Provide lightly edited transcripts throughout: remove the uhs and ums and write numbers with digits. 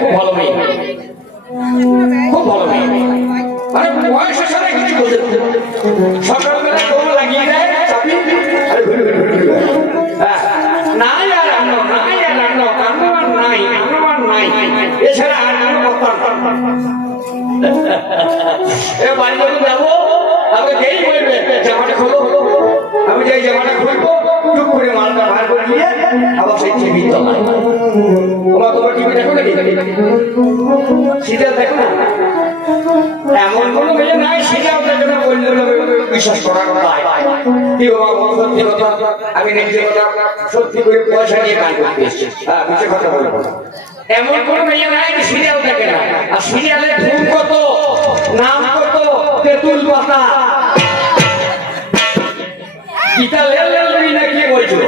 খুব ভালো মেয়ে, খুব ভালো মেয়ে, মানে বয়সের সাথে কিছু বলতে সকালবেলা কোনো লাগিয়ে দেয় চাপি, আরে ঘুরে ঘুরে ঘুরে ঘুরে নাই আর আনো, নাই আর আনো, কানো আর নাই, আনো আর নাই, এছাড়া আর কোনো কথা এ বাড়ি যখন যাবো আমাকে যেই বলবে জামাটা খোলো, আমি যেই জামাটা খুলবো চুপ করে মালটা বার করে নিয়ে আবার সেই টিভি তলায়। তোমার টিভি দেখো নাকি? সিরিয়াল দেখো না? এমন কোনো মেয়ে নাই সিরিয়াল দেখো না বললে বিশ্বাস করার কথা। কি বাবা সত্যি কথা, আমি নিজে কথা সত্যি করে পয়সা নিয়ে গান করতে এসেছি, হ্যাঁ মিছে কথা বলবো না। এমন কোন মেয়ে নাই সিরিয়াল দেখে না, আর সিরিয়ালে ধুম কত, নাম কত, তেঁতুল পাতা, গীতা লেলবি না কি বলছিল।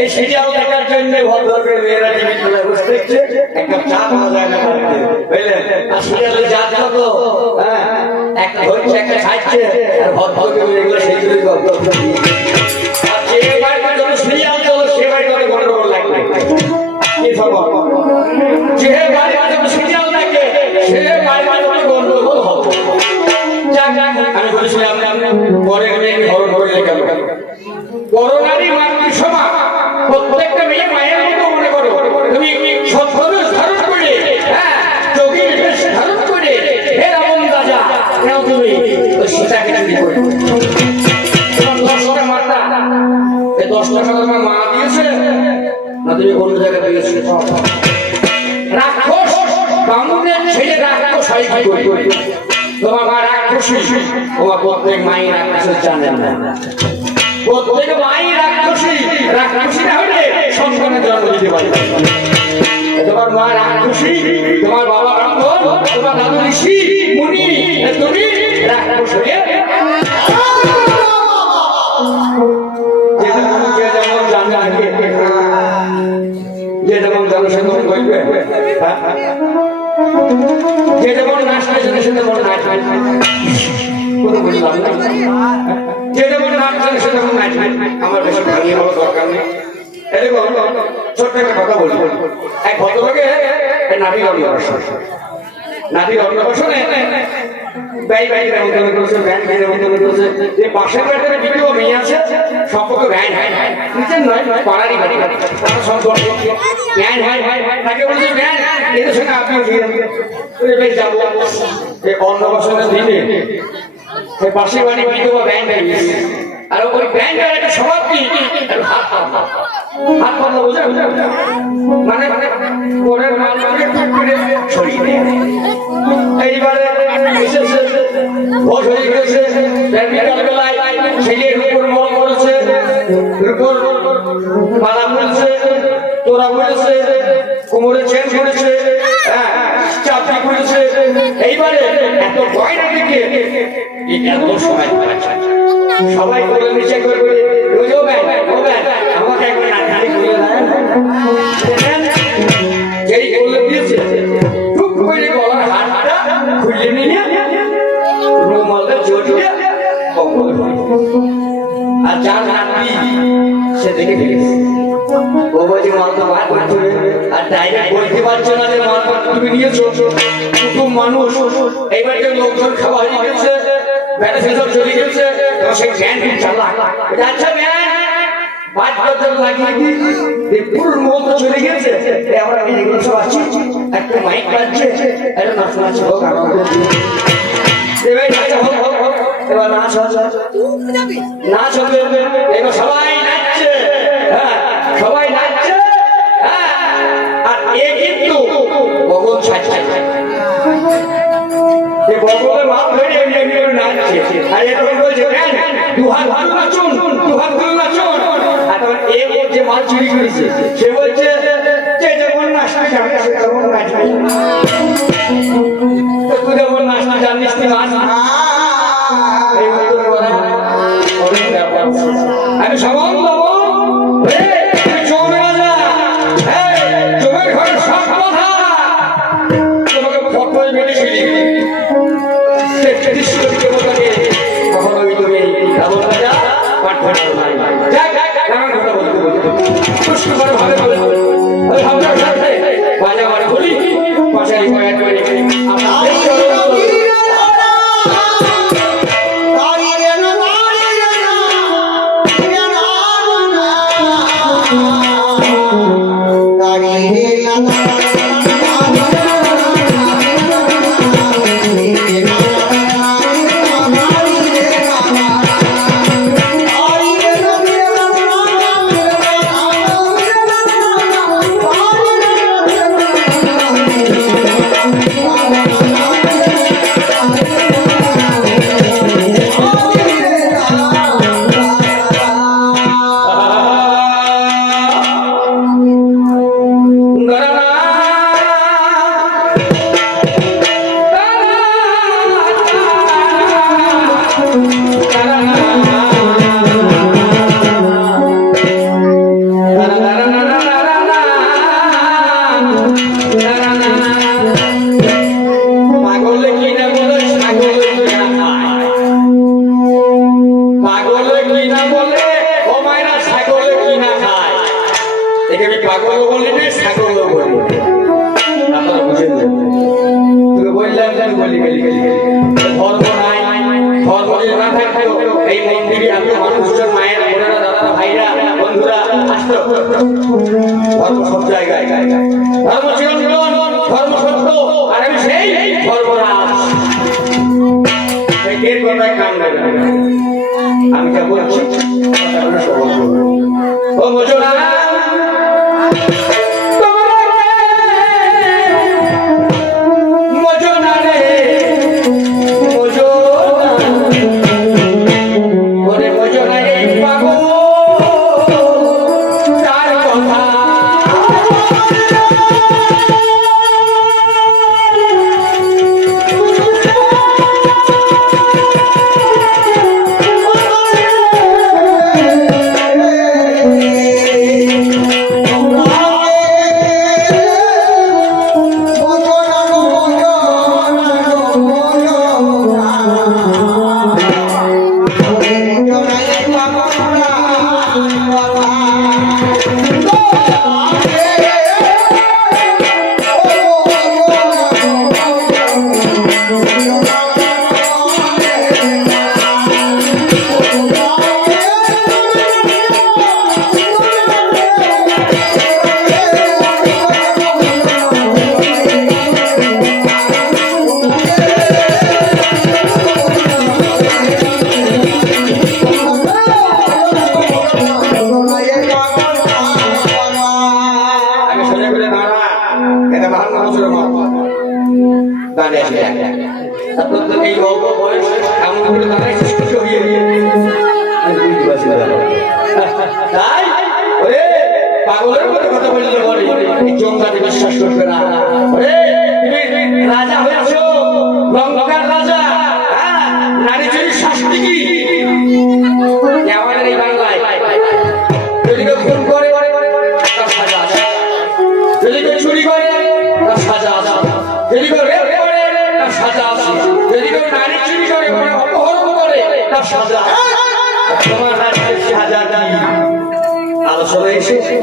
এই সিরিয়াল দেখার জন্য ভদ্রলোকের মেয়েরা টিভি খুলে বসে দেখছে, একটা চা পাওয়া যায় না বাড়িতে, বুঝলেন? আর সিরিয়ালে যা কত, হ্যাঁ একটা হচ্ছে একটা খাচ্ছে, আর ভদ্রলোকের মেয়েগুলো সেই জন্যই আর যে বাড়িতে যখন সিরিয়াল চলো সে বাড়ি করে গন্ডগোল লাগবে। কি খবর? যে বাড়িতে যখন সিরিয়াল দেখে সে বাড়িতে করে গন্ডগোল হবে। আমি বলেছিলাম পরে ঘর ঘরে গেল করোনারই মাতৃ সভা, প্রত্যেকটা মেয়ে মায়ের মতো মনে করো, তুমি সৎপদস ধারণ করে, হ্যাঁ যোগীর বেশ ধারণ করে, হে রাবণ রাজা নাও তুমি ওই সীতাকে চুরি করে। তোমার 10টা মাতা, এই 10 টাকা তোমার মা দিয়েছে না তুমি অন্য জায়গায় পেয়েছো? রাক্ষস বামুনের ছেলে রাক্ষস হয় কি করে? তোমার মা রাক্ষসী, তোমার প্রত্যেক মাই রাক্ষস জানেন না, প্রত্যেক মাই রাক্ষসী, রাক্ষসী না হলে সন্তানের জন্ম দিতে পারে। তোমার মা রাক্ষসী, তোমার বাবা ব্রাহ্মণ, তোমার দাদু ঋষি মুনি, তুমি রাক্ষস হয়ে যেমন জানে, যে যেমন জনসংখ্যা করবে, যে যেমন নাচ জানে সে তেমন নাচ, যে যেমন নাচ জানে সে তেমন নাচ। আমার বেশি ভাঙিয়ে হওয়ার দরকার নেই। এরকম ছোট্ট একটা কথা বলি, এক ভদ্রলোকে নাভির অন্নপ্রাশন, নাভির অন্নপ্রাশনে ব্যয় ব্যয় নেমন্তন্ন করেছে, ব্যাংক নেমন্তন্ন করেছে, যে পাশের বাড়িতে দ্বিতীয় মেয়ে আছে, সম্পর্ক ব্যয় নিজের নয় পাড়ারই বাড়ি, তার সম্পর্ক ব্যয় তাকে বলছে ব্যয় এদের সঙ্গে আপনিও বেশ যাবো। এই অন্নপ্রাশনের দিনে পাশের বাড়ি বিধবা ব্যাংক আর ওই ব্যাংকের একটা স্বভাব কি হাত পাতলা, বোঝা মানে পরের মালকে টুক করে ছড়িয়ে দেয়। এইবারে ভোজ হয়ে গেছে, বিকালবেলায় ছেলের উপর মন করেছে, উপর মালা পড়েছে, তোরা পড়েছে, কোমরে চেন করেছে, হ্যাঁ চাকরি করেছে। এইবারে এত গয়না দেখে এত সময় সবাই করে নিচে করে আমাকে একবার নাকি করে যেই বলে দিয়েছে টুক করে গলার হাতটা খুলে নিয়ে রুমালটা জড়িয়ে আর যার নাতি সে দেখে ফেলেছে। ও বলছে মালটা বার করতে হবে, আর ডাইরেক্ট বলতে পারছো না যে মালটা তুমি নিয়েছো। কুটুম মানুষ, এইবার যে লোকজন খাওয়া হয়ে গেছে, ব্যাটা সেসব চলে গেছে, সেই জ্ঞান চালা আচ্ছা ব্যান 5 বছর লাগিয়ে দিই পুরো মতো চলে গেছে। আমরা এগুলো সব আছি, একটা মাইক বাজছে, একটা নাচ নাচ হোক, এবার নাচ নাচ হবে, এবার সবাই নাচছে, হ্যাঁ সবাই নাচছে, হ্যাঁ আর এ কিন্তু বগল ছাড়ছে, বগলের মাপ ধরে এমনি এমনি করে নাচছে। আর এখন বলছে দুহাত ভালো নাচুন, দুহাত ভালো নাচুন। আর তখন এ যে মাল চুরি করেছে সে বলছে যে যেমন নাচতে জানে সে তেমন নাচবে, তুই যেমন নাচতে জানিস তুই নাচ। আমি সমান দেবো জমে রাজা, জমের ঘরে সব কথা তোমাকে ফটোয় মেরেছিলি ভালো পাগল বলি না ছাগল বলি আপনারা বুঝে নেবেন তুমি বললাম যে বলি গেলি ধর্ম নাই ধর্ম যদি না থাকতো এই মন্দিরে এত মানুষজন মায়ের বোনেরা দাদারা ভাইরা বন্ধুরা আসতো ধর্ম সব জায়গায় ধর্ম চিরন্তন ধর্ম সত্য আর আমি সেই ধর্মরাজ সেই এর কথায় কান দেবে আমি যা বলছি ও মজুরা পাগলের মতো কথা বললে বলে জমদাতে বিশ্বাস করবে না তুমি রাজা হয়েছো লঙ্কার রাজা নারী চুরির শাস্তি কি আমাদের এই বাংলায় যদি কেউ খুন করে তার সাজা আছে, যদি কেউ চুরি করে তার সাজা আছে, যদি কেউ রেপ করে তার সাজা আছে, যদি কেউ নারী চুরি করে অপহরণ করে তার সাজা আছে। তোমার রাজ্যের সাজা কি আলোচনা এসেছে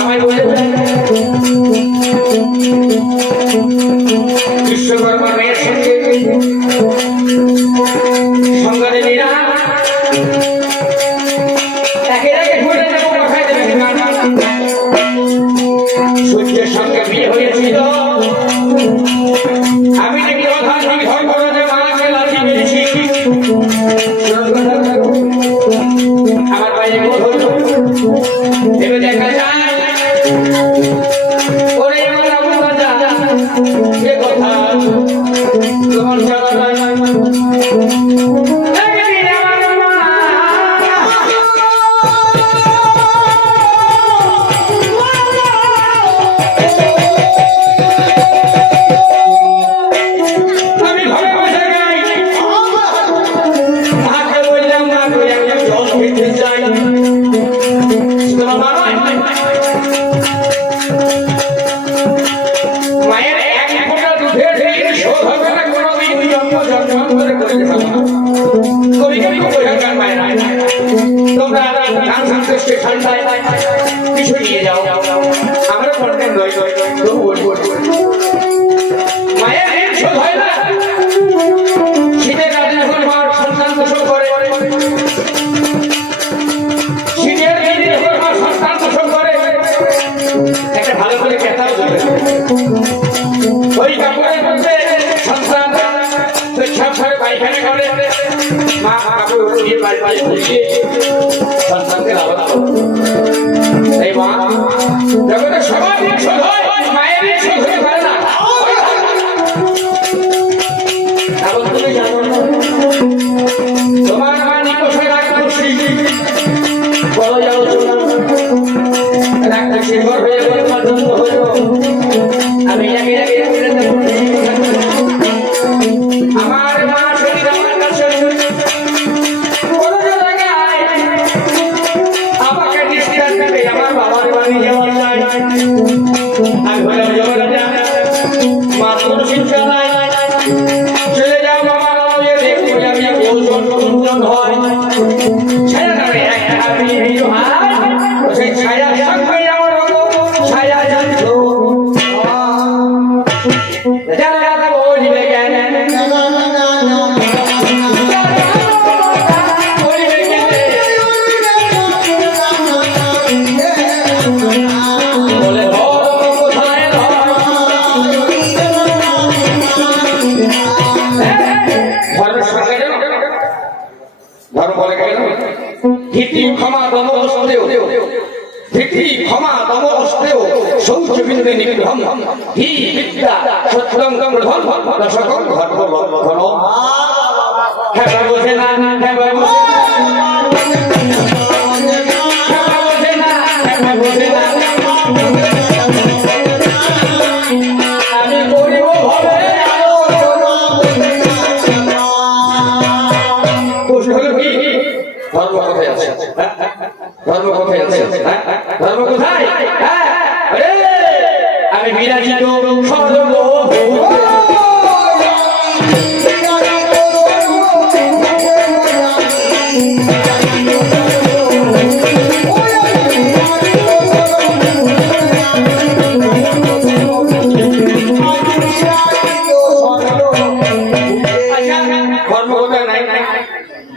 আমায় বলে বিশ্বকর্মা মেয়ের সঙ্গে সংগ্রামে মীরা একে একে ঘুরে দেবো কোথায় দেবে ঠিকানা। সূর্যের সঙ্গে বিয়ে হয়েছিল, আমি নাকি অধার্মিক ধর্মরাজে মাকে লাঠি মেরেছি। আমার বাইরে বোধ হল ভেবে দেখা যায় ওরে আমার আবু রাজা সে কথা তোমার জানা নাই। মায়ের এক ফোঁটা দুধের শোধ হবে না কোনোদিন জন্ম করে তোমরা ধান সন্তুষ্টে ঠান্ডায় কিছু নিয়ে যাও, আমরা পড়বেন নয় মায়ের ঋণ শোধ হয় না। শীতের রাতে যখন মার সন্তান প্রসব করে, শীতের দিনে যখন মার সন্তান প্রসব করে একটা ভালো করে কেতাও চলে ওই কাপড়ের মধ্যে সন্তান সব পায়খানা করে মা কাপড় উঠিয়ে বাড়ি বসিয়ে সন্তানকে লালন করে। এই মা জগতে সবার ঋণ শোধ হয়, মায়ের ঋণ শোধ হতে পারে না। এখন তুমি জানো তোমার মা নিকষে রাক্ষসী বড় আলোচনা রাক্ষসী ঘর হয়ে তোমার জন্ম হইল। আমি আগে আগে আমার মা শরীর আমার কাছে কোনো জায়গায় আমাকে ডিস্টার্ব করে আমার বাবার বাড়ি যাওয়া যায়। আমি বললাম জগরাজা মা তোর চিন্তা নাই, চলে যাও বাবা বাবা দেখতে আমি ওজন ওজন হয় ছায়া ধরে আমি সেই ছায়া সঙ্গে আমার ছায়া জানতো যারা বলিবে জ্ঞান ক্ষমা দম অস্তেও ধৃতি ক্ষমা দম অস্তেও শৌচ বিন্দু নিগ্রহম হি বিদ্যা সত্যং ধর্ম দশকং ধর্ম লক্ষণ। হ্যাঁ বোঝে না, হ্যাঁ বোঝে না, হ্যাঁ বোঝে না আমি করিব ভাবে ধর্ম কোথায় আছে? ধর্ম কোথায় আছে? ধর্ম কোথায়? আমি বিরাজিত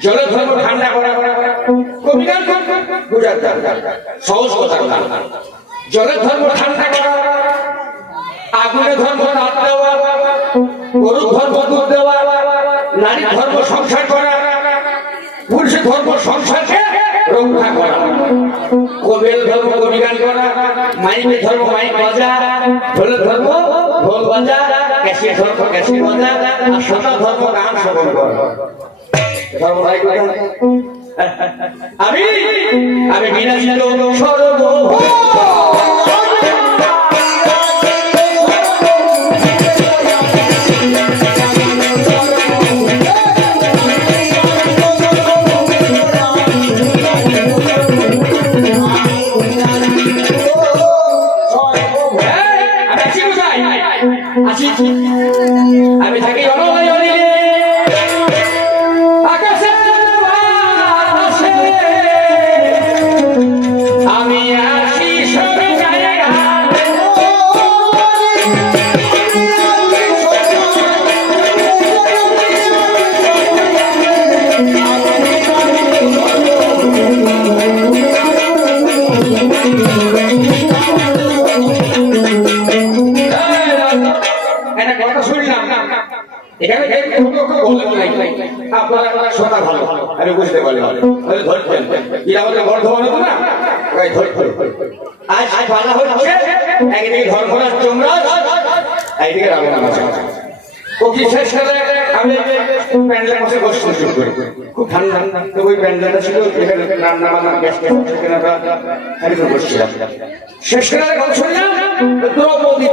জলের ধর্ম ঠান্ডা করা সহজ কথা। জলের ধর্ম ঠান্ডা করা, আগুনের ধর্ম রাত দেওয়া, গরুর ধর্ম দুধ দেওয়া, নারীর ধর্ম সংসার করা, পুরুষের ধর্ম সংসারকে রক্ষা করা, কবির ধর্ম কবিগান করা, মাইকের ধর্ম মাইক বাজা, ঢোলের ধর্ম ঢোল বাজা, ক্যাসির ধর্ম ক্যাসি বাজা, আর সোনা ধর্ম গান শ্রবণ করা। আমি আমি বিনাশিত সর্ব আমি থাকি এখানে আপনারা শোনা ভালো, আমি বুঝতে পারলাম ধরছেন আমাদের বর্ধমানে তো না আজ বাধা হচ্ছে একদিকে ধর্মরাজ যমরাজ, একদিকে রাবণ। শেষ কালে আমি প্যান্ডেলের পাশে বসতে শুরু করি, খুব ঠান্ডা তো ওই প্যান্ডেলটা ছিল যেখানে রান্না বান্না গ্যাস সেখানে বসছিলাম। শেষ কালে কথা শুনলাম দ্রৌপদী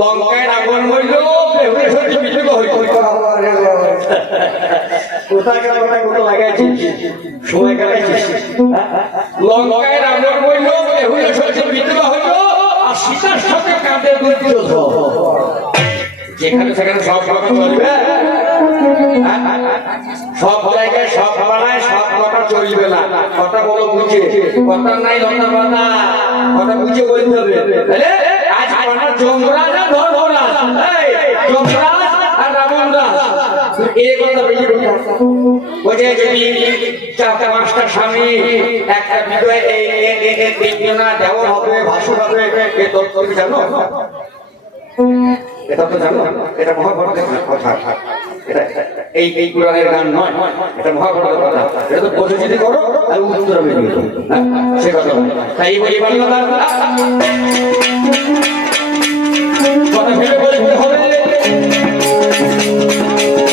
লঙ্কায় আগুন হইল, কোথায় কোথায় লাগাইছি সময় কাটাইছিস। লঙ্কায় আগুন হইল, বিদ্রোহ হইল, আর সীতার সাথে কাঁধে দুর্যোধন। যেখানে সেখানে সব কথা চলবে, সব জায়গায় সব পাড়ায় সব কথা চলবে না। কথা বলো বুঝে, কথা নাই লতা পাতা, কথা বুঝে বলতে হবে। আজ আমার যমরাজ আর ধর্মরাজ, যমরাজ আর রাবণরাজ এই কথা বেশি বোঝে। যদি চারটা পাঁচটা স্বামী একটা বিজয় তিনজনা দেওয়ার হবে, ভাসুর হবে, এ তথ্য জানো? এটা তো জানো, এটা মহাভারতের কথা, এটা এই পুরাণের গান নয়, এটা মহাভারতের কথা। এটা তো বোঝে যদি করো আর উত্তর বেরিয়ে সে কথা। তাই বলি বাংলা কথা ভেবে বলতে হবে,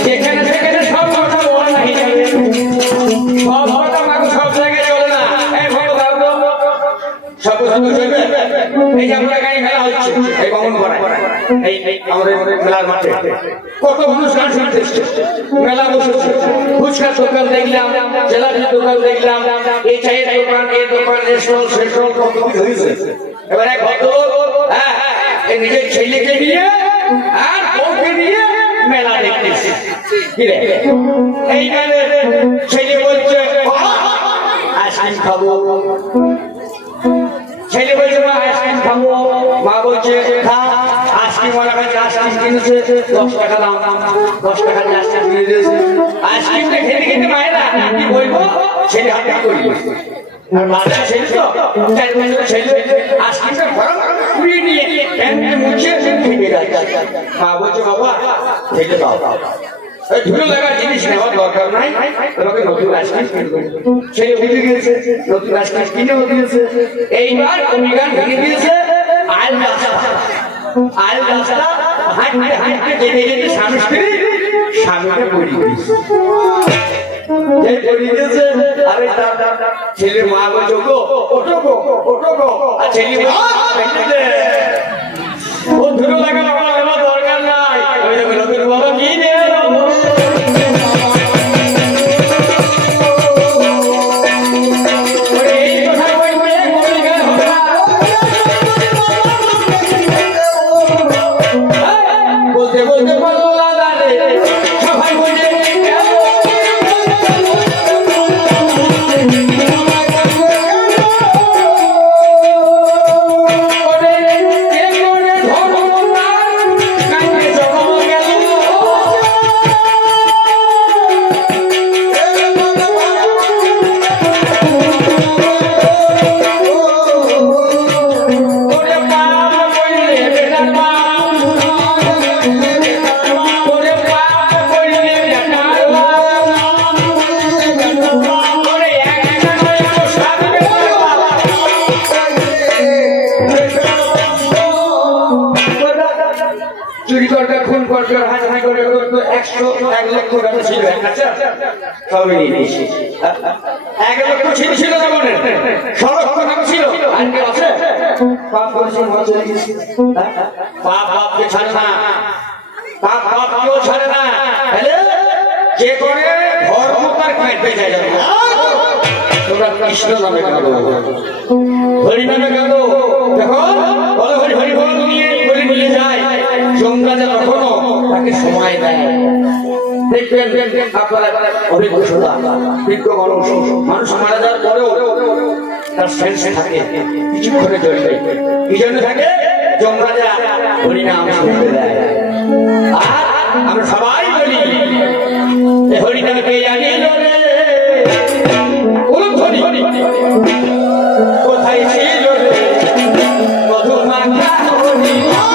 যেখানে সেখানে সব কথা বলা নাই, সব কথা মাকে সব জায়গায় চলে না। সব চলবে। এই যে আমরা গাড়ি মেলা হচ্ছে এই বামন পাড়ায়, এই আমাদের মেলার মাঠে কত মানুষ গান শুনতে এসছে, মেলা বসেছে। ফুচকার দোকান দেখলাম, জেলাটির দোকান দেখলাম, এই চায়ের দোকান, এই দোকান, রেস্টল সেস্টল কত কিছু হয়েছে। এবার এক ভদ্রলোক নিজের ছেলেকে নিয়ে আর বউকে নিয়ে মেলা দেখতেছে। এই গানে ছেলে বলছে আইসক্রিম খাবো, ছেলে বলছে মা আইসক্রিম খাবো, মা বলছে খা। আইসক্রিম ওয়ালা কাছে আইসক্রিম কিনেছে, 10 টাকা দাম, 10 টাকা দিয়ে আইসক্রিম কিনে দিয়েছে। আইসক্রিমটা খেতে খেতে মায়েরা কি বলবো, ছেলে হাতে করি আর বাচ্চা ছেলে তো 4 বছরের ছেলে আইসক্রিমটা কুড়িয়ে নিয়ে মুছে খেতে যাচ্ছে। মা বলছে বাবা খেতে দাও, ধুলো লাগা জিনিস নেওয়ার দরকার নাই, তোমাকে নতুন আইসক্রিম কিনবে। ছেলে উঠে গিয়েছে, নতুন আইসক্রিম কিনেও দিয়েছে। এইবার অভিযান ভেঙে দিয়েছে আইল রাস্তা, আইল রাস্তা হাঁটতে হাঁটতে যেতে যেতে স্বামী স্ত্রী স্বামীকে পড়িয়ে দিয়েছে। আরে ছেলের মা বলছে গো ওঠো গো, ওঠো গো, আর ছেলে ও ধুলো লাগা আমার দরকার নাই, বাবা কি নিয়ে যে করে ধর্ম তার কাটবে যায়। তোমরা কৃষ্ণ নামে কাঁদো, হরি নামে কাঁদো, দেখো বলো হরি হরি বল নিয়ে বলি মিলে যায়। যমরাজা কখনো তাকে সময় দেয়। দেখবেন আপনারা অভিজ্ঞ শোনা বিজ্ঞ মানুষ মারা যাওয়ার পরেও তার সেন্স থাকে, কিছুক্ষণে চলবে। কি জন্য থাকে? যমরাজা হরিনাম শুনতে দেয়। আর আমরা সবাই বলি হরিনাম কে জানিল রে, কোথায় ছিল রে মধুমাখা হরিনাম।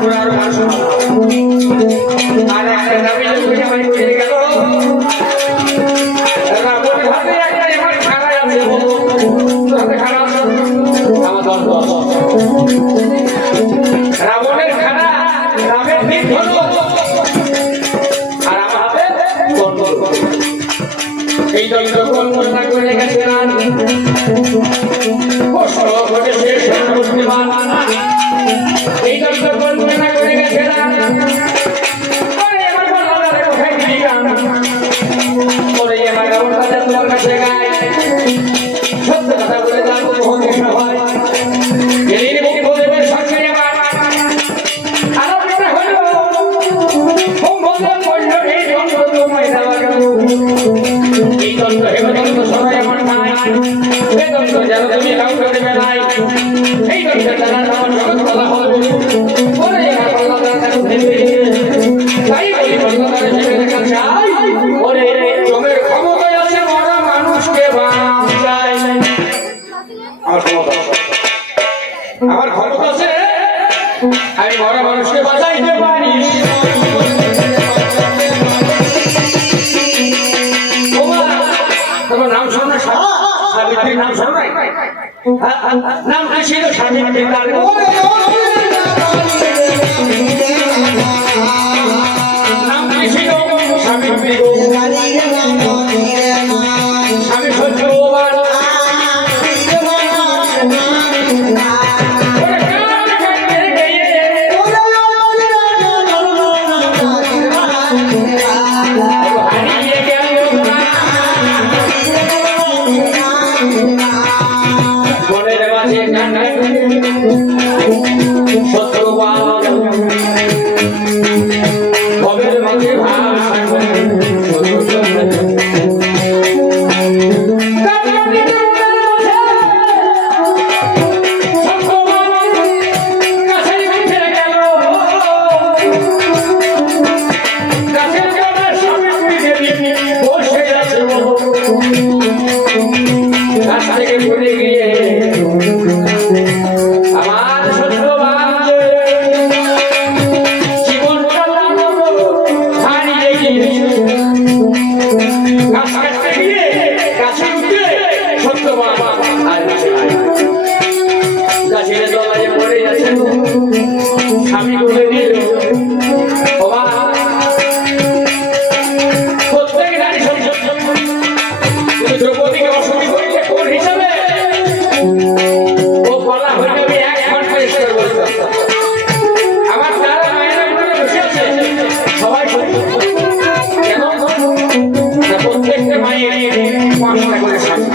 করে আরো মানুষ আর একটা নামে বাড়ি চলে গেল রাবণের হাতে একটা এবার খাড়া আছে হাতে খাড়া আমার দণ্ড রাবণের খাড়া রামের দিক হলো আর আমার হাতে দণ্ড এই দণ্ড কল্পনা করে গেছে কষ্ট করে শেষ বুদ্ধিমান এই দণ্ড কল্পনা করে গেছে সত্য কথা বলে জানবো বহু কৃষ্ণ হয় এর মুখে বলে সরকারি আমার আলোচনা হলো এই দণ্ড হেমদণ্ড সবাই আমার খায় এই দণ্ড যেন তুমি কাউকে দেবে নাই এই দণ্ড জানার আমার জগৎ কথা হবে বলে আমার কল্যাণ তাই বলি কল্যাণ হিসেবে দেখা চাই বলে জমের ক্ষমতায় আছে মরা মানুষকে বাঁচায় আমার ক্ষমতা আছে আমি মরা মানুষকে বাঁচাইতে পারি তোমার নাম শোনো না সাবিত্রীর নাম শোনো নাই নাম কি ছিল সাবিত্রী তার নাম কি ছিল সাবিত্রী স্বামী সহ্য স্বামী বলে দিল প্রত্যেক নারী দ্রৌপদীকে অসুখী করিলে কোন হিসাবে ও বলা হয়ে যাবে 1 ঘন্টা ঈশ্বর বলতে আমার যারা মায়েরা বসে আছে সবাই কেন প্রত্যেকটা মায়ের 5টা করে স্বামী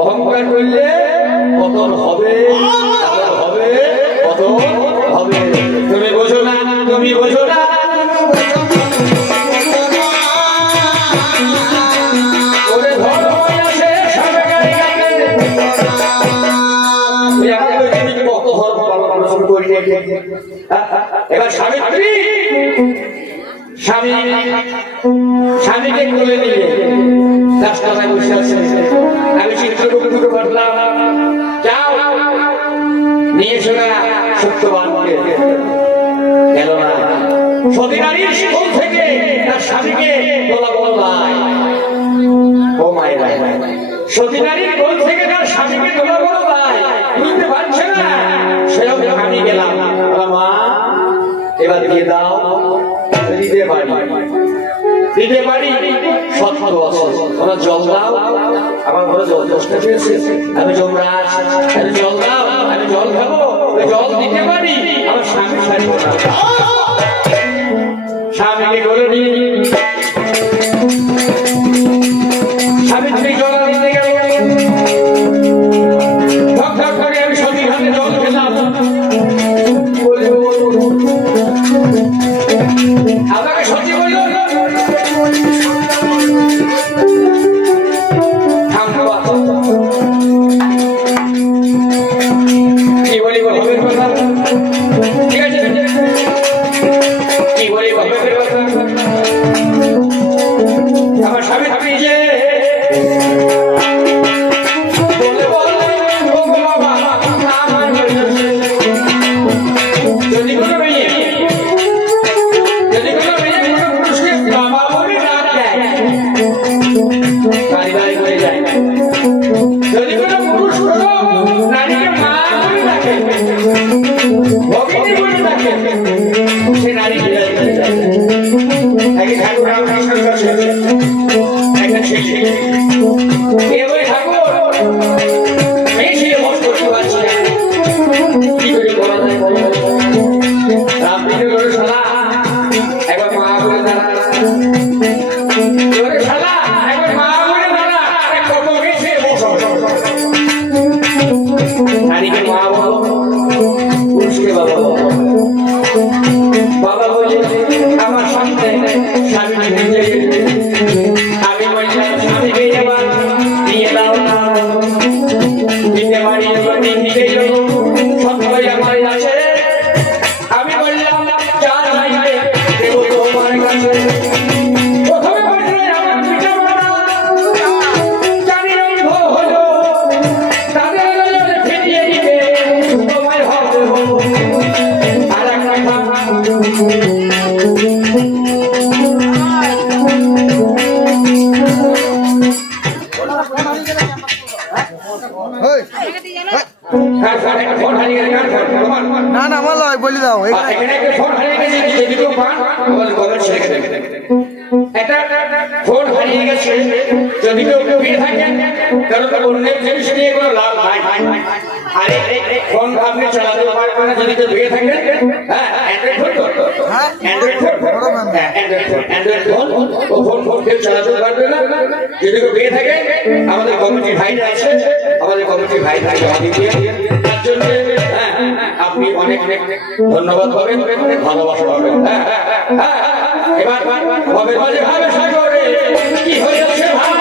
অহংকার করলে পতন হবে পতন হবে তুমি বোঝো না তুমি বোঝো না এবার সাবিত্রী স্বামীকে কোলে নিয়ে রাস্তায় বসে আছে আমি চিত্রগুপ্ত করলাম যাও নিয়ে শোনা সত্যবানকে গেল না সতী নারীর কোল থেকে তার স্বামীকে বলা বললাম ও মায়েরা সতী নারীর কোল থেকে তার স্বামীকে তোলা বড় ভাই বুঝতে পারছে না, সেরকম আমি গেলাম, মা এবার দিয়ে দাও, দিতে পারি দিতে পারি, সত্য আছে, তোমরা জল দাও, আমার ঘরে জল দশটা পেয়েছে, আমি যমরাজ, আমি জল দাও, আমি জল খাবো, জল দিতে পারি, আমার স্বামী ছাড়িব না। স্বামীকে বলে নিয়ে সাবিত্রী জল দিতে গেল, ঠক ঠক করে আমি সতীর হাতে জল খেলাম, আমাকে সতী বলল কি বলি বাপের কথা, ঠিক আছে কি বলি বাপের কথা, আমার স্বামী আপনি যে যদি কোনো মেয়ে কোনো পুরুষকে বাবা বলে না দেয়, বাড়ি করে যায়, যদি কোনো পুরুষ কোনো নারীকে মা বলে ডাকে, ভগিনী বলে ডাকে, সে নারী ঠাকুর রামকৃষ্ণের কাছে একটা ছেলে এবারে ঠাকুর মেয়ে ছেলে বস করতে পারছি না, কি করে বলা যায় বলো, রামকৃষ্ণ করে শালা একবার মা বলে দাঁড়া, শালা একবার মা বলে দাঁড়া, কত গেছে বসো, নারীকে মা বলো, পুরুষকে বাবা বলো, বাবা বলে আমার সামনে স্বামী নিজে, আমি বললাম স্বামীকে এবার দিয়ে দাও, দিতে পারি দিতে সত্যই আমার কাছে, আমি বললাম চার ভাইকে দেবো তোমার কাছে, প্রথমে বললে আমার পিঠে মারা জানি হলো, তাদের ফিরিয়ে দিবে তোমায় হবে, আর একটা না না আমার লয় বলি দাও, এখানে একটা ফোন হারিয়ে গেছে, যদি কেউ পান আমাদের গভর্নমেন্ট ছেড়ে দেবে, একটা ফোন হারিয়ে গেছে, যদি কেউ পেয়ে থাকেন, কারণ অন্যের জিনিস নিয়ে কোনো লাভ নাই, আরে ফোন আপনি চালাতে পারবেন না, যদি কেউ পেয়ে থাকেন, হ্যাঁ অ্যান্ড্রয়েড ফোন, অ্যান্ড্রয়েড ফোন, ও ফোন কেউ চালাতে পারবে না, যদি কেউ পেয়ে থাকেন, আমাদের কমিটির ভাইরা আছে, আমাদের কমিটির ভাই থাকে তার জন্য আপনি অনেক অনেক ধন্যবাদ পাবেন, ভালোবাসা পাবেন, এবার ভবের মাঝে ভাবে সাগরে কি হয়েছে ভাই,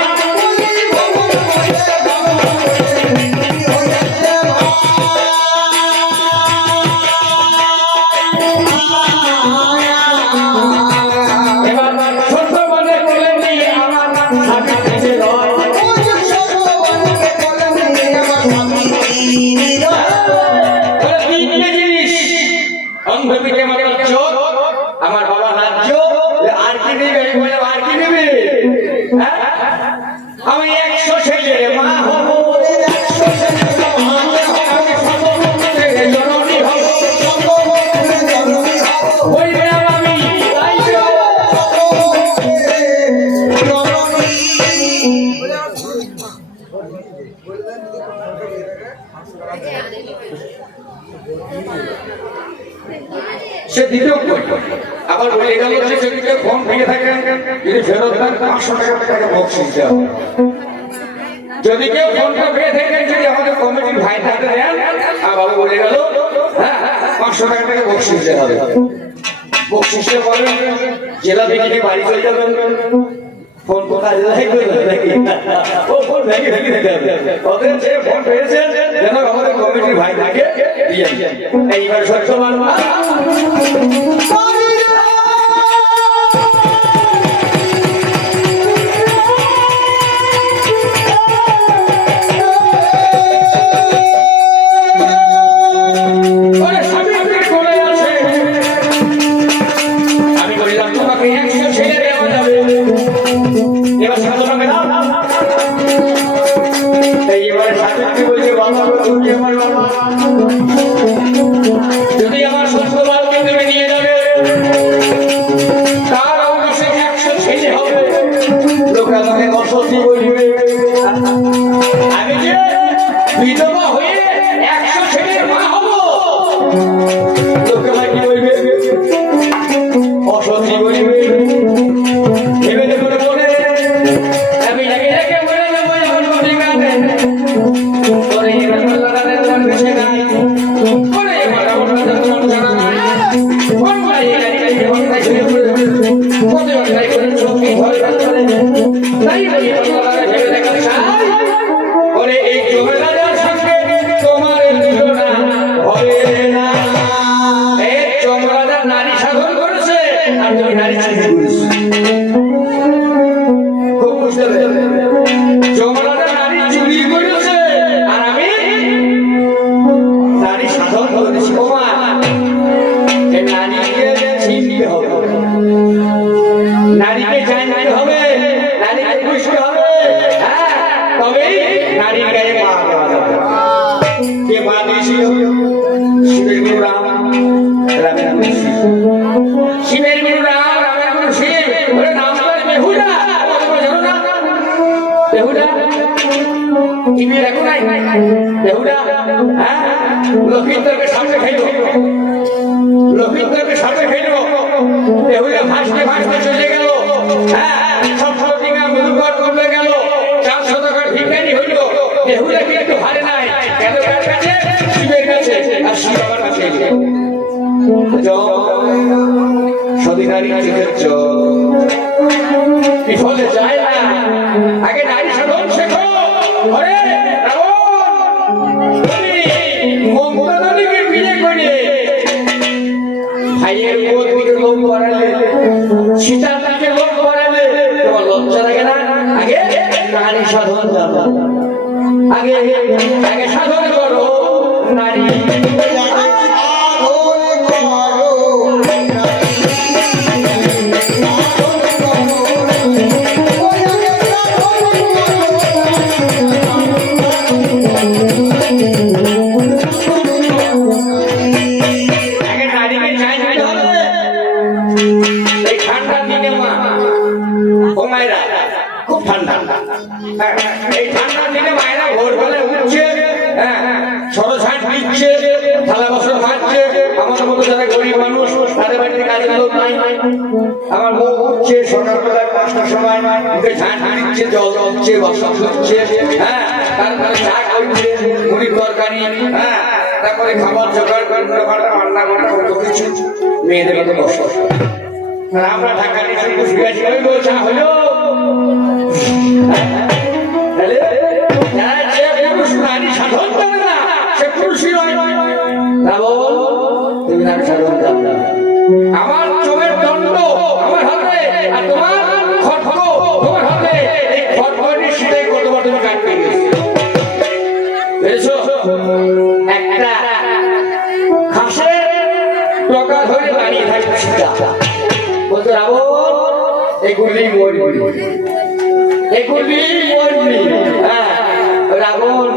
আমার বাবা রাজ্য আর কি নেবে, আর কি নেবে, আমি 100 ছেলে মা হবো, 100 ছেলে জননী হবো, আমি সে দ্বিতীয় আবার বলে গেল যে যদি কেউ ফোন ভেঙে থাকেন, যদি ফেরত দেন 500 টাকা বকশিস দেওয়া হবে, যদি কেউ ফোনটা ভেঙে থাকেন, যদি আমাদের কমিটির ভাই থাকতে দেন, আর বাবা বলে গেল 500 টাকা বকশিস দেওয়া হবে, বকশিসে বলেন জেলা থেকে বাড়ি চলে যাবেন, ফোন কোথায় নাকি ও ফোন ভেঙে দিতে হবে, ওদের যে ফোন পেয়েছেন যেন আমাদের কমিটির ভাই থাকে দিয়ে এইবার সত্য মানবা এবার তার অবশ্যই 100 ছেলে হবে, লোক আমাকে অসতী বলিবে। আমি যে বিধবা হয়ে 100 ছেলের মা হব, লোকে আমাকে কি বলবে? অসতী বলিবে। ভেবে দেখুন বলে আমি রেখে রেখে বলে দেবো ঠিক আছে। পরে এবার লড়াদের মন বেশি নাই, পরে এবার লড়াদের মন জানা নাই, কোন ভাই গাড়ি গাড়ি বন্ধ করে কোন ভাই করে চোখে ধরে ধরে তাই ভাই লড়াদের ভেবে দেখা চাই। পরে এই জমিদারের সঙ্গে তোমার তুলনা হবে না। এই জমিদার নারী সাধন করেছে আর তুমি নারী সাধন করেছো। খুব বুঝতে পেরেছে? জমিদার নারী চুরি করেছে আর আমি নারী সাধন করেছি। ওমা এই নারীকে চিনতে হবে, নারীকে জানতে হবে, নারীকে বুঝতে হবে। হ্যাঁ, তবেই নারীর গায়ে মা দেওয়া যাবে। কে মা দিয়েছিল? শিবের গুরু রাম, রামের গুরু শিব। শিবের গুরু রাম, রামের গুরু শিব। ওরে নাম করে বেহুলা, তোমরা জানো না? বেহুলা টিভি দেখো নাই? বেহুলা, হ্যাঁ, লক্ষিন্দরকে সামনে খাইল, লক্ষিন্দরকে সামনে খাইল। বেহুলা ভাসতে ভাসতে চলে গেল। হ্যাঁ, সব সদিকা মধুকর করলে গেল, 400 টাকার ভিখারি হইল। বেহুলা কিন্তু হারে নাই, কেন কার কাছে? শিবের কাছে। আর শিব আমার কাছে সতী নারী চোখের চোখ বিফলে যায় না। আগে নারী সাধন শেখো। ওরে মমতা নদীকে বিয়ে করে ভাইয়ের বোধকে লোক করালে, সীতার তাকে লোক করালে, তোমার লজ্জা লাগে না? আগে নারী সাধন করো, আগে আগে সাধন করো নারী। এই ঠান্ডার দিনে মায়েরা ভোরবেলা উঠছে, সরসাট দিচ্ছে, থালা বাসন মাজছে। আমার মতো যারা গরিব মানুষ, তাদের বাড়িতে কাজের লোক নাই। আমার বউ উঠছে সকালবেলায় 5টার সময়, মুখে ঝাঁট দিচ্ছে, জল দিচ্ছে, বাসন ধুচ্ছে, হ্যাঁ, তারপরে চা করছে, মুড়ির তরকারি, হ্যাঁ, তারপরে খাবার জোগাড় করে রান্না করা কত কিছু মেয়েদের মতো কষ্ট। আমরা ঢাকা নিয়ে চা হলো। নারী সাধন করে না, সে পুরুষই নয়। তুমি নারী সাধন করো। আমার চোখের দণ্ড আমার হাতে, আর তোমার খড়গ তোমার হাতে। এই খড়গটি শীতে কতবার তুমি কাটতে গেছো? একটা ঘাসের টকা ধরে দাঁড়িয়ে থাকবে সীতা, বলতো রাবণ এগুলি মরবি, এগুলি মরবি। হ্যাঁ, রাবণ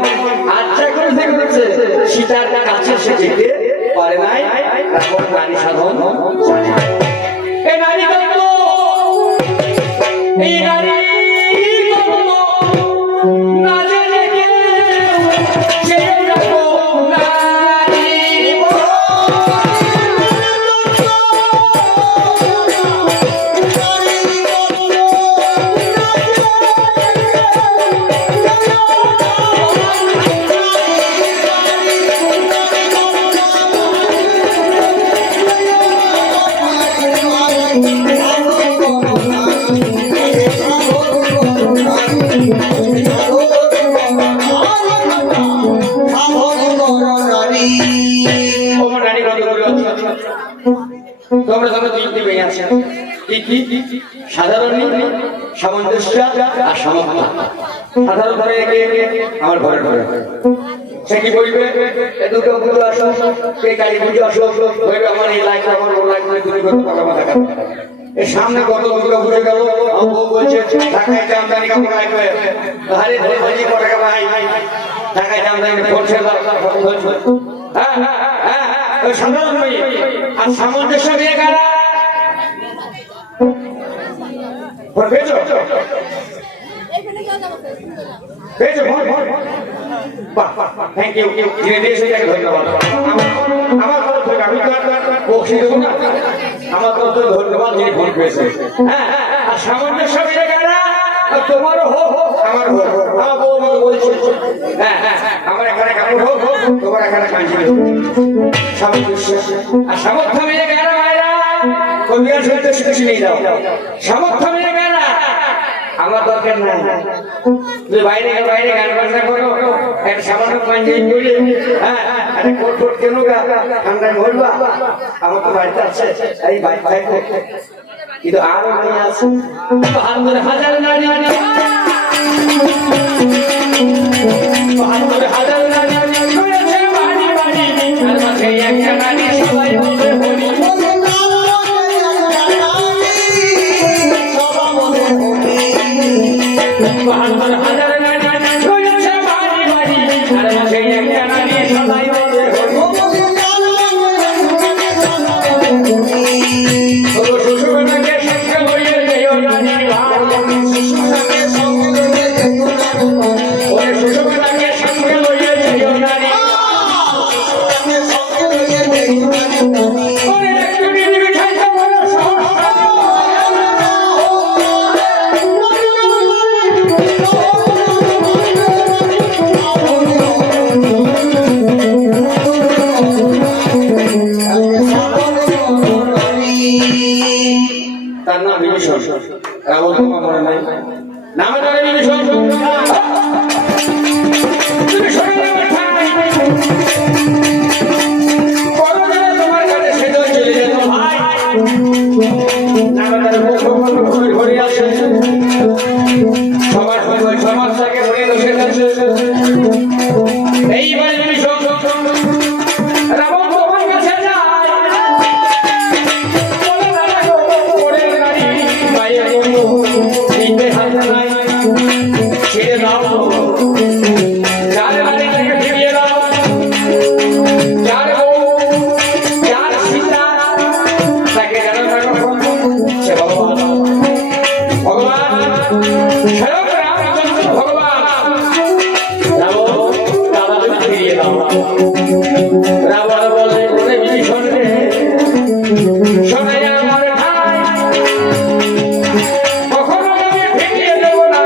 আচ্ছা করে দেখেছে, সীতার কাছে সে যেতে পারে নাই। রাবণ নারী সাধন জানে। এই নারী তত্ত্ব, এই নারী তত্ত্ব না জেনে কেউ সে রাখো নারী। সাধারণ সামঞ্জস্য আর সামর্থ্য। সাধারণ ধরে আমার ঘরে ঘরে সে কি বলবে? দুটো পুজো আসো, কে কালী পুজো আসো, বলবে আমার এই লাইনটা আমার ওর লাইন করে তুমি করতে পারো মাথা খারাপ। এর সামনে কত দুর্গা পুজো গেল, আমার বউ বলছে ঢাকায় জামদানি কাপড় লাগবে, হারে ধরে ধরে কত টাকা ভাই ঢাকায় জামদানি করছে। হ্যাঁ হ্যাঁ হ্যাঁ, সাধারণ মেয়ে আর সামঞ্জস্য মেয়ে কারা? ফোন পেয়েছো পেয়েছো ফোন বাহ থ্যাংক ইউ ধীরে ধীরে সেটাকে ধন্যবাদ আমার তরফ থেকে আমি তো বকশি দেবো না আমার তরফ থেকে ধন্যবাদ যিনি ফোন পেয়েছে হ্যাঁ আর সামঞ্জস্য মিলে গেল তোমারও হোক আমার হোক আমার বউ আমাকে বলছে হ্যাঁ আমার এখানে কাপড় হোক তোমার এখানে কাঁচি সামঞ্জস্য আর সামর্থ্য মিলে গেল ভাইরা কবিয়ার শুনতে শিখে নিয়ে যাও সামর্থ্য মিলে গেল আমার দরকার নাই তুই বাইরে গান বাজনা করো একটা সামান্য পাঞ্জাবি পরে হ্যাঁ একটা কোট টোট কেন ঠান্ডায় মরবা আমার তো বাড়িতে আছে এই বাইক ভাই কিন্তু আরো মেয়ে আছে ৭২,০০০ নারী ৭২,০০০ নারী রয়েছে বাড়ি বাড়ি আর মাঝে একটা নারী সবাই বলে বলি ৭২,০০০ নারী রয়েছে বাড়ি বাড়ি আর মাঝে একটা নারী সবাই বলে শ্বশুরটাকে সঙ্গে লইয়ে যেও নারী ওরে শ্বশুরটাকে সঙ্গে লইয়ে যেও নারী ওরে একটু নিবি খাইতে বড় সমস্যা তার নাম বিভীষণ রাবণ তোমার মনে নাই নামে ধরে বিভীষণ তোমার কাছে সেজল চলে যেত ভাই নামে তার ঘরে আসে সবার সমাজটাকে ধরে বসে আছে এইবার বিভীষণ রাবণ তোমার কাছে যায় ছেড়ে দাও যার বাড়ি থেকে ফিরিয়ে দাও যার বউ যার সীতা তাকে জানো সে ভগবান স্বয়ং রামচন্দ্র ভগবান রাবণ ফিরিয়ে দাও রাবণ বলে ওরে বিভীষণ রে শোনে আমার ভাই কখনো আমি ফিরিয়ে দেবো না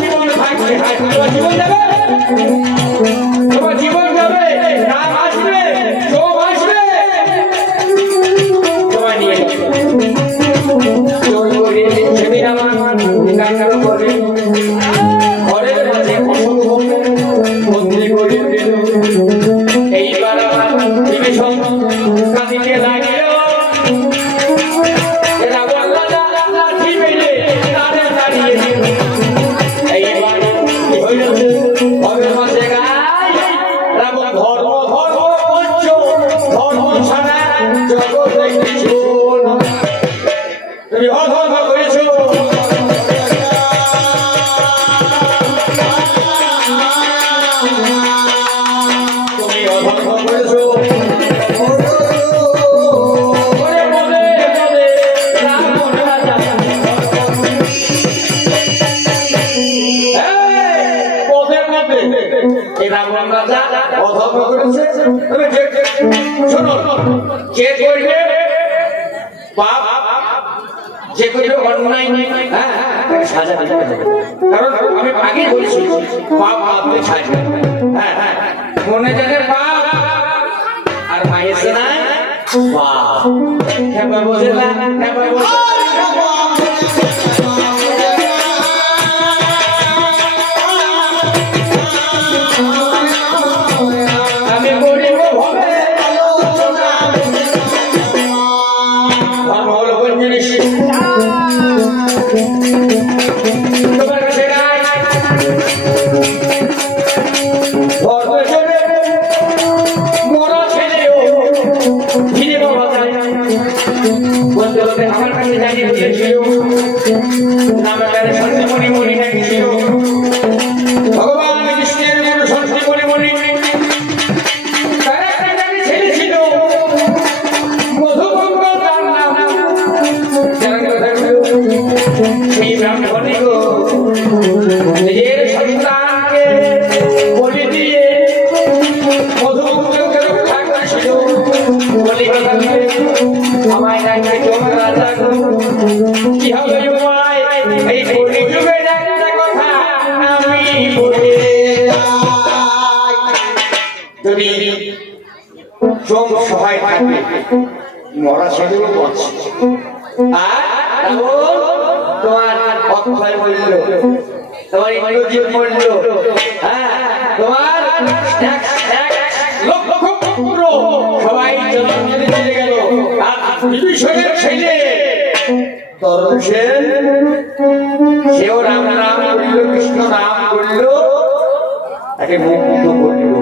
জীবন থাকবে জীবন দেবে তোমার জীবন যাবে রাম আসবে সোম আসবে তোমার নিয়ে সেদিন আমার কান্নার করে ঘরের মাঝে বন্দি করে এইবার আমার বিভীষণ কাঁদিতে লাগিল রাবণ রাজা লাঠি মেরে তারে দাঁড়িয়ে এইবার কি হইল ঘরের মাঝে গায় রাবণ ধর্ম পঞ্চ ধর্ম ছাড়া জগতে কিছু না তুমি অধর্ম করেছো তুমি অধর্ম করেছো বলে বলে বলে রাবণ রাজা পদে পদে এই রাবণ রাজা অধর্ম করেছে তবে শোনো যে করবে পাপ যে করবে অন্যায় হ্যাঁ সাজা দিতে হবে কারণ আমি আগে বলছি পাপ আপনি ছাড়বেন হ্যাঁ মনে জানে পাপ আর মায়েছে না পাপ কেমন বোঝে না কেমন বোঝে আমি গরিব হবে ধর্ম হলো কোন জিনিস তোমার কাছে নাই ধর্ম ছেড়ে মরা ছেলেও ফিরে পাওয়া যায় বলতে বলতে আমার কাছে জানিয়ে দিয়েছিল নামে তাদের সন্ধ্যে মণি নাকি ছিল ভগবান কৃষ্ণের গুরু সন্ধ্যে মণি তার একটা জানি ছেলে ছিল মধুকঙ্ক তার নাম যারা সেই ব্রাহ্মণী গো নিজের সন্তানকে বলি দিয়ে মধুমুগ্ধ থাকছিল বলি কথা দিয়ে আমায় ডাকে তোমার রাজা গো কি হবে উপায় এই কলিযুগের একটা কথা আমি বলে যদি সোম সহায় থাকবে মরা সেগুলো করছে আর তোমার অক্ষয় মূল্য তোমার ইন্দ্রজিৎ মূল্য হ্যাঁ তোমার লক্ষ পুত্র সবাই জন্মদিনে চলে গেল আর বিভীষণের ছেলে তরুণ সেন সেও রাম নাম করল কৃষ্ণ নাম করল তাকে মুক্ত করল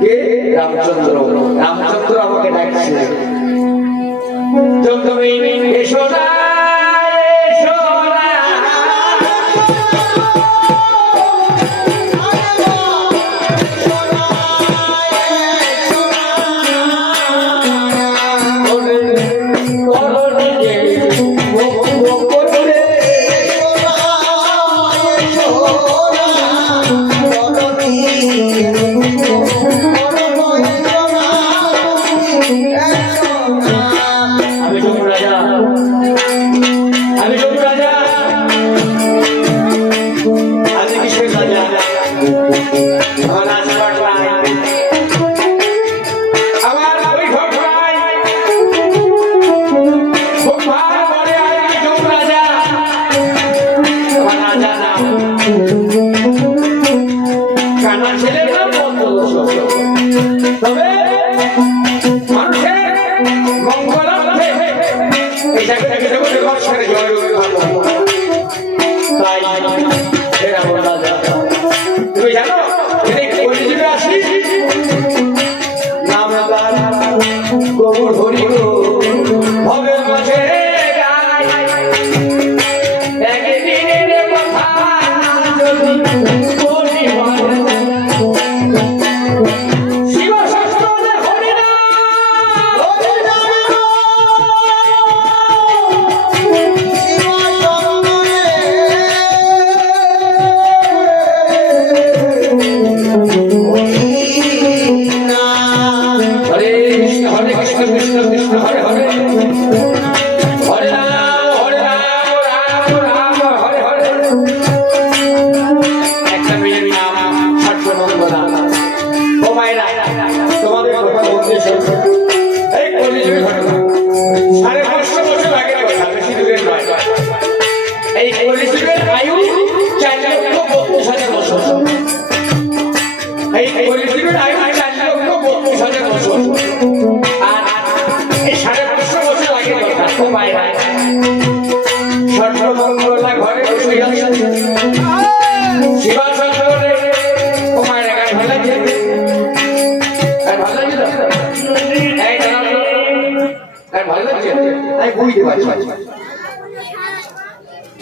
কে রামচন্দ্র রামচন্দ্র আমাকে ডাকছে তুমি এসো না এসো না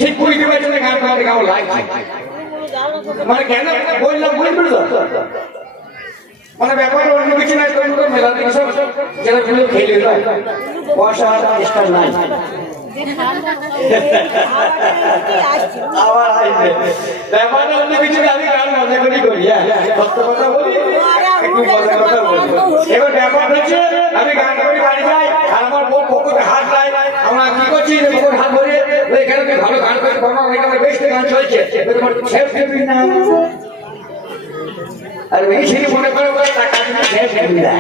ঠিক বুঝতে পারছি না গান গাওয়াতে কেমন লাগছে মানে কেন বললাম বুঝতে মানে ব্যাপার অন্য কিছু নাই মেলা থেকে সব যারা খেলে পয়সা চেষ্টা নাই আবার ব্যাপার অন্য কিছু আমি গান মজা করি করি সত্য কথা বলি একটু মজা কথা বলি এবার ব্যাপার হচ্ছে আমি গান করি বাড়ি যাই আর আমার বউ পকেটে হাত দেয় আমরা কি করছি পকেট হাত ধরে এখানে তুই ভালো গান করে করবো এখানে বেশ গান চলছে তোমার ছেড়ে ফেলবি না আর এই সেই মনে করো টাকা দিতে ছেড়ে ফেলবি না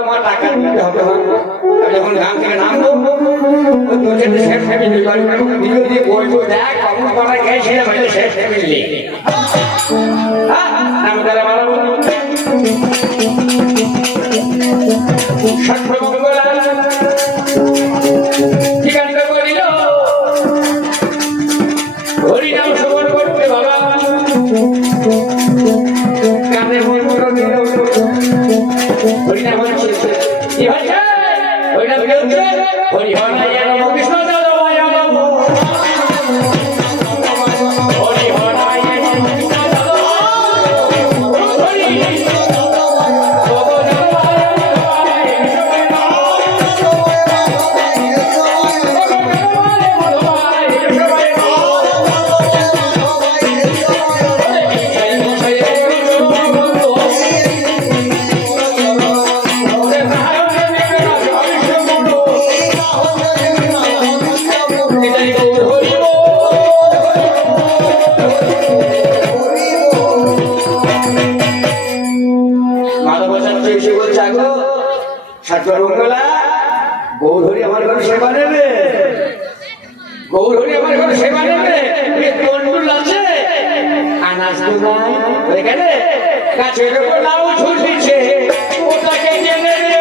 আমার টাকা দিতে হবে যখন গান থেকে নামবো তোদের শেষ ফ্যামিলি ভিডিও দিয়ে বলবো দেখ কখন করা গেছে শেষ ফ্যামিলি আমি তারা ভালো ঠিকানা করিল হরিনাম শ্রবণ করতে বাবা কানে হরিনাম হচ্ছে কি হচ্ছে হরিনাম কি হচ্ছে হরি হরায় নমঃ কৃষ্ণ দেবায় নমঃ হরি হরায় নমঃ কৃষ্ণ দেবায় সেবা নেবে গৌর হরি আমার ঘরে সেবা নেবে তন্ডুল আছে আনাজ তো নাই ওইখানে গাছের উপর লাউ ঝুলছে ওটাকে জেনে রে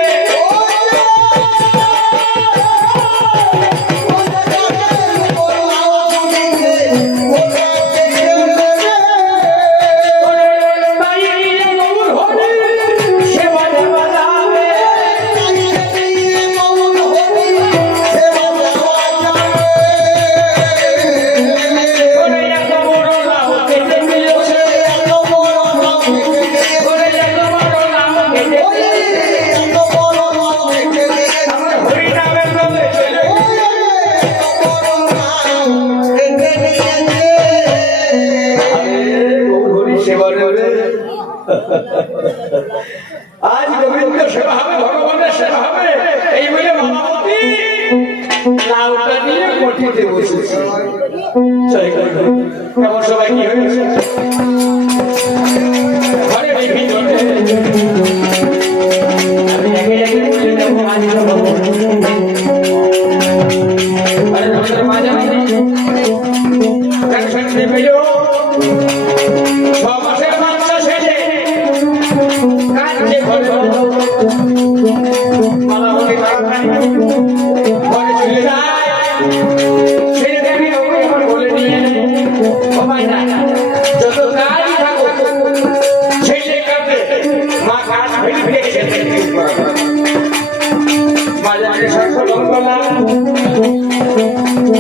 আজ গোবিন্দ সেবা হবে ভগবানের সেবা হবে এই বলে ভগবতী লাউটা দিয়ে কঠিতে বসেছে কেমন সবাই কি হয়েছে ঘরে ভিতরে আমি একে একে বলে দেবো আজ আরে আমাদের মাঝামাঝি টেনশন নেবে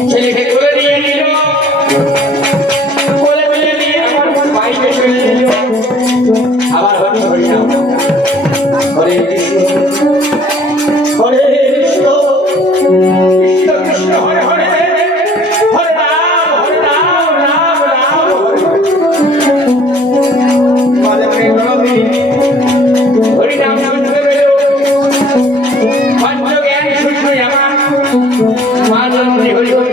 ছেলেকে করে নিয়ে নিল বলে বলে নিয়ে আমার বাইকে চলে নিল আবার হরি হরি নাম হরে কৃষ্ণ হরে কৃষ্ণ কৃষ্ণ কৃষ্ণ হরে হরে হরে রাম রাম রাম মাঝে মাঝে হরি নাম শুনতে পেল পঞ্চ জ্ঞান শুনতে আমার মাঝে হরি হরি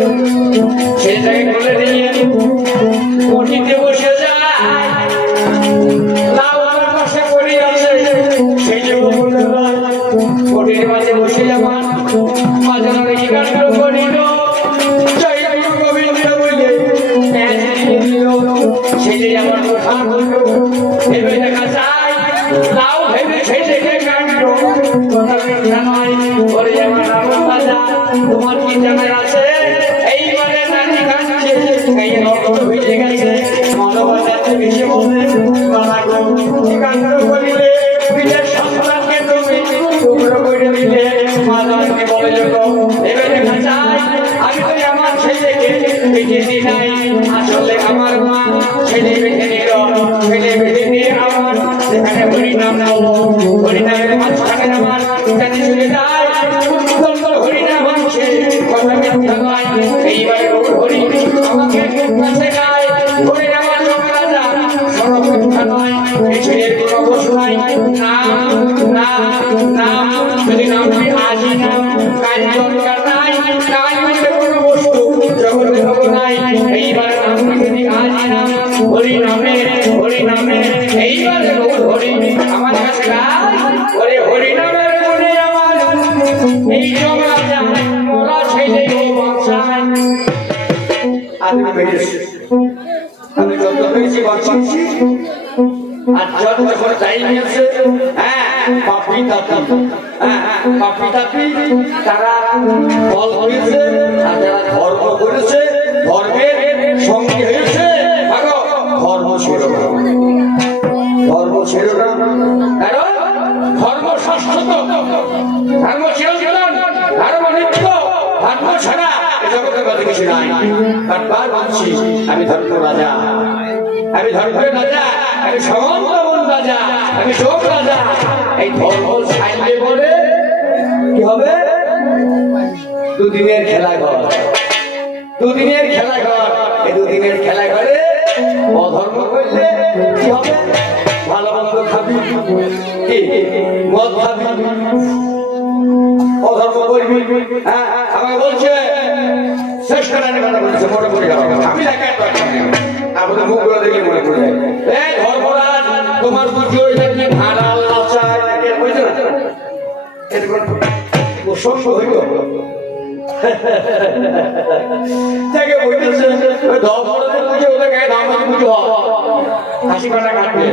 ছেলেটাকে বলে নিয়ে কঠিতে বসে যায় লাউ আমার পাশে পড়ে আছে সেই যে কঠির মাঝে বসে যাবার মাঝে অনেকে গান করিল জয় গোবিন্দ বলে ছেলে আমার কথা বলল ভেবে দেখা যায় লাউ ভেবে ছেলেকে কাটল কথা মিথ্যা নয় বলে আমার আমার বাজা তোমার কি জানা আছে এইবারে নানি কাটছে এই রক্ত ভিজে গেছে মনোবাজাতে বেশি বলে বাবা গো কাণ্ড করিলে বিজয় সন্তানকে তুমি টুকরো করে দিলে মাদাকে বলে যোগ ভেবে দেখা যায় আমি তো আমার ছেলেকে বেঁচে দিই নাই আসলে আমার মা ছেলে বেঁচে নিল ছেলে বেঁচে নিয়ে আমার সেখানে হরিনাম নাম হরিনামের মাঝখানে আমার জানি চলে যায় সুন্দর হরিনাম হচ্ছে কথা মিথ্যা নয় এইবারে হরি আমাকে কাছে গায় হরি আমার রাজা সরব মিথ্যা নয় এই ছেলের কোনো দোষ নাই নাম নাম নাম যদি নামটি আজি নাম কাজ দরকার নাই কাজ বলতে কোনো বস্তু জগতে হব নাই এইবারে নামটি যদি আজি নাম হরি নামে এইবারে হরি আমার কাছে গায় ওরে হরি নামের মনে আমার এই জগ রাজা মোরা ছেলে ও বাঁচায় আমি পেয়েছি আমি যত পেয়েছি বাঁচাচ্ছি আর যত যখন টাইম আছে পাপি তাপি তারা ফল হয়েছে আর যারা ধর্ম করেছে ধর্মের সঙ্গী হয়েছে ধর্ম ছিল না কারণ ধর্ম শাশ্বত ধর্ম চিরঞ্জীবন ধর্ম নিত্য ধর্ম ছাড়া এ জগতের মধ্যে কিছু নাই বারবার বলছি আমি ধর্ম রাজা আমি ধর্মের রাজা আমি সমন্তমন রাজা আমি যোগ রাজা এই ধর্ম ছাইলে বলে কি হবে দুদিনের খেলা ঘর এই দুদিনের খেলা ঘরে অধর্ম করলে কি হবে ভালো মন্দ খাবি মদ খাবি অধর্ম করবি আমাকে বলছে শ্রেষ্ঠ রানী কথা বলছে মনে পড়ে যাওয়ার কথা আমি দেখার আমাদের মুখগুলো দেখলে মনে পড়ে যায় এই ধর্মরাজ তোমার বুঝি ওই থাকলে ভাড়া লাচায় বুঝতে না প্রসঙ্গ হইল থেকে বলতেছে ওই 10 বছরের পুজো ওদের গায়ে দাম পুজো হাসি কাটা কাটবে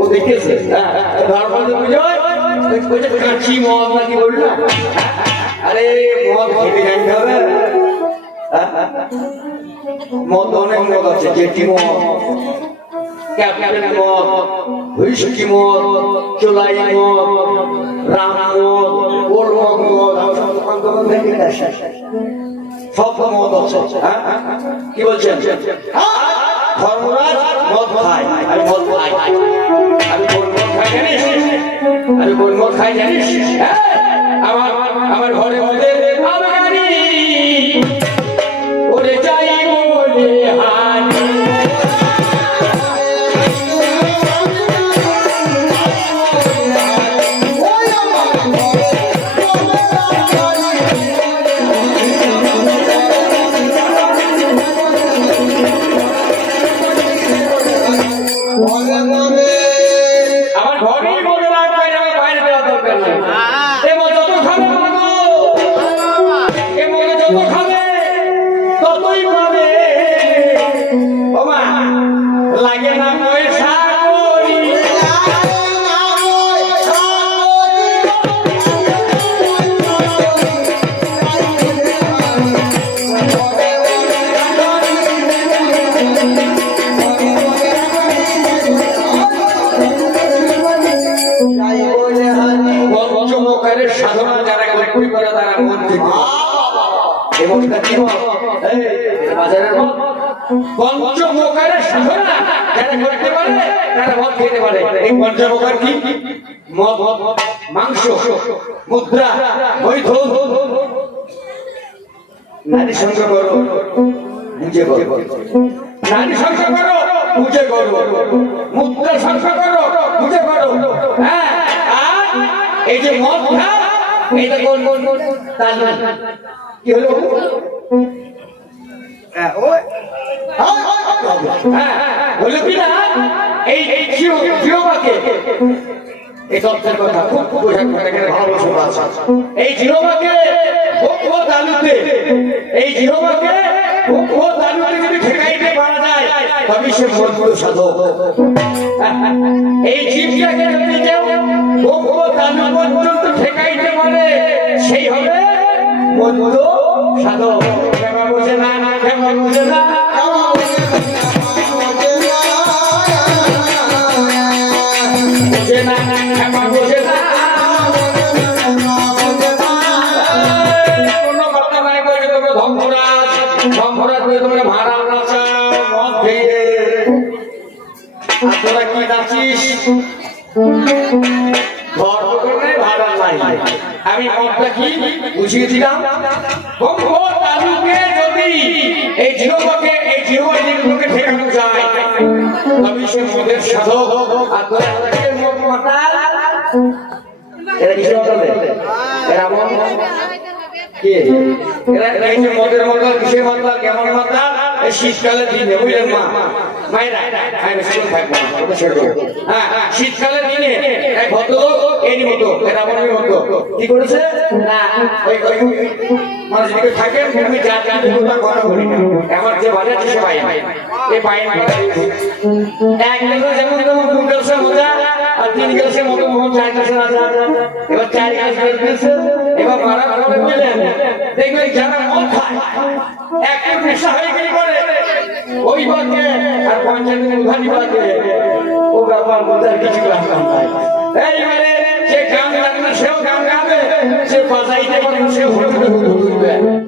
ও দেখতেছে ধর্মের পুজো কাঁচি মদ নাকি বলল না আরে মদ খেতে জানতে হবে মদ অনেক মদ আছে যেটি মদ ক্যাপ্টেন মদ হুইস্কি মদ চোলাই মদ রাম মদ ওর মদ সব মদ আছে কি বলছেন ধর্মরাজ মদ খায় আমি মদ খাই আমি কোন মদ খাই জানিস আমি কোন মদ খাই জানিস আমার ঘরে মধ্যে ওরে যাই বলে হানি আমার ঘরেই মনে রাখবে বাইরে বেরোর দরকার নেই এবং যত খাবে এবং যত খাবে ততই পাবে ওমা লাগে না পয়সা করি পঞ্চমুখের সাধনা যারা করি করে তারা মন থেকে এবং বাজারের মদ পঞ্চমুখের সাধনা যারা করতে পারে তারা মদ খেতে পারে এই পঞ্চমুখের কি মদ মাংস মুদ্রা বৈধ নারী সঙ্গ করো বুঝে করো নারী সঙ্গ করো বুঝে করো মুদ্রা সঙ্গ করো বুঝে করো হ্যাঁ এই যে মদ খাও এটা কোন তাল কি হলো বললো কি না এই জিরোবাকে এই তথ্যের কথা খুব বোঝার কথা এখানে ভালোবাসা আছে এই জিরোবাকে ও দালুতে এই জিরোবাকে ও দালুতে যদি ঠেকাইতে পারা যায় তবে সে মজবুত সাধক এই জীবটাকে যদি কেউ ও দালু পর্যন্ত ঠেকাইতে পারে সেই হবে মজবুত সাধক কেমন বোঝে না কেমন বোঝে না বোঝে না কেমন বোঝে না কোনো কথা নাই বলে তোকে ধর্মরাজ বলে তোকে ভাড়া নাচা মদ খেয়ে তোরা কি নাচিস ভাড়া নাই আমি মদটা কি বুঝিয়ে দিলাম যদি এই জিরোকে এই জিরোকে ঠেকানো যায় তবে সে মদের সাধক আর মদ মাতাল এরা কিসের মাতাল এরা মদ মদের মাতাল কিসের মাতাল কেমন মাতাল এই শীতকালের দিনে বুঝলেন মা মায়েরা আমি সেরকম থাকবো হ্যাঁ শীতকালের দিনে এক ভদ্রলোক এরই মতো এরা মনের মতো কি করেছে না ওই মানুষ যদি থাকেন তুমি যা যা কথা বলি না আমার যে বাজাচ্ছে সে পাই এই পাই এক গ্লাসে যেমন তেমন 2 গ্লাসের মজা আর 3 গ্লাসের মতো মোহন 4 গ্লাসের রাজা এবার 4 গ্লাস বেরিয়েছে এবার মারা করে বুঝলেন দেখবেন যারা মদ খায় একটু নেশা হয়ে গেলে করে ওই বাকে আর 5 দিনের উধানি বাকে ও ব্যাপার বোঝার কিছু রাখতাম তাই এইবারে যে গান লাগবে সেও গান গাবে সে বাজাইতে পারে সেও